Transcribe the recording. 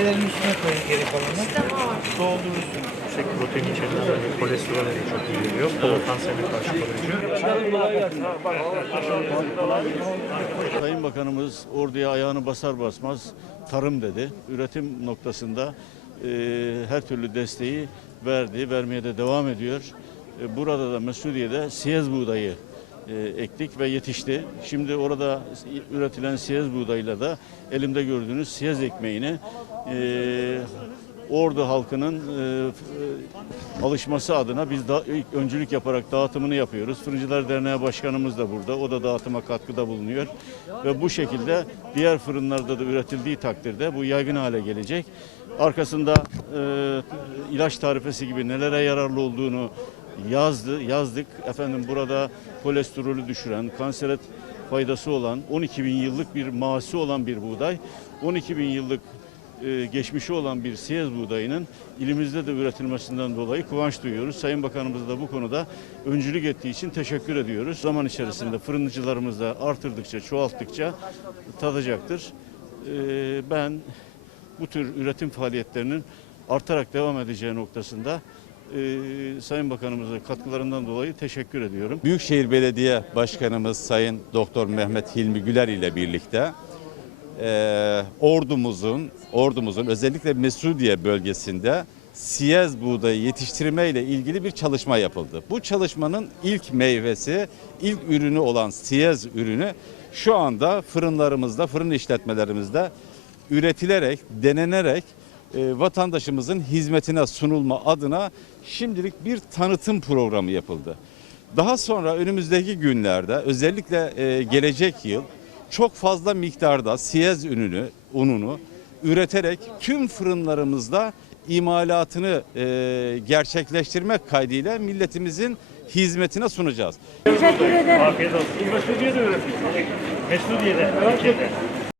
sebzelerin üstüne koyun geri kalanı. Doldurursun. Yüksek protein içeren yani kolesterol de çok iyi geliyor. Kol kanserine karşı koruyucu. Sayın Bakanımız orduya ayağını basar basmaz tarım dedi. Üretim noktasında e, her türlü desteği verdi, vermeye de devam ediyor. E, burada da Mesudiye'de siyez buğdayı ektik ve yetişti. Şimdi orada üretilen siyez buğdayıyla da elimde gördüğünüz siyez ekmeğini e, Ordu halkının e, e, alışması adına biz da, öncülük yaparak dağıtımını yapıyoruz. Fırıncılar Derneği Başkanımız da burada. O da dağıtıma katkıda bulunuyor. Ve bu şekilde diğer fırınlarda da üretildiği takdirde bu yaygın hale gelecek. Arkasında e, ilaç tarifesi gibi nelere yararlı olduğunu yazdı, yazdık. Efendim burada kolesterolü düşüren, kansere faydası olan 12 bin yıllık bir maası olan bir buğday. 12 bin yıllık e, geçmişi olan bir siyez buğdayının ilimizde de üretilmesinden dolayı kıvanç duyuyoruz. Sayın Bakanımız da bu konuda öncülük ettiği için teşekkür ediyoruz. Zaman içerisinde fırıncılarımız da artırdıkça, çoğalttıkça tadacaktır. E, Ben bu tür üretim faaliyetlerinin artarak devam edeceği noktasında e, Sayın Bakanımıza katkılarından dolayı teşekkür ediyorum. Büyükşehir Belediye Başkanımız Sayın Doktor Mehmet Hilmi Güler ile birlikte eee, ordumuzun ordumuzun özellikle Mesudiye bölgesinde siyez buğdayı yetiştirme ile ilgili bir çalışma yapıldı. Bu çalışmanın ilk meyvesi, ilk ürünü olan siyez ürünü şu anda fırınlarımızda, fırın işletmelerimizde üretilerek, denenerek e, vatandaşımızın hizmetine sunulma adına şimdilik bir tanıtım programı yapıldı. Daha sonra önümüzdeki günlerde özellikle e, gelecek yıl çok fazla miktarda siyez ününü, ununu üreterek tüm fırınlarımızda imalatını e, gerçekleştirmek kaydıyla milletimizin hizmetine sunacağız. Afiyet olsun. Mesudiye'de üretiyoruz. Mesudiye'de, Türkiye'de.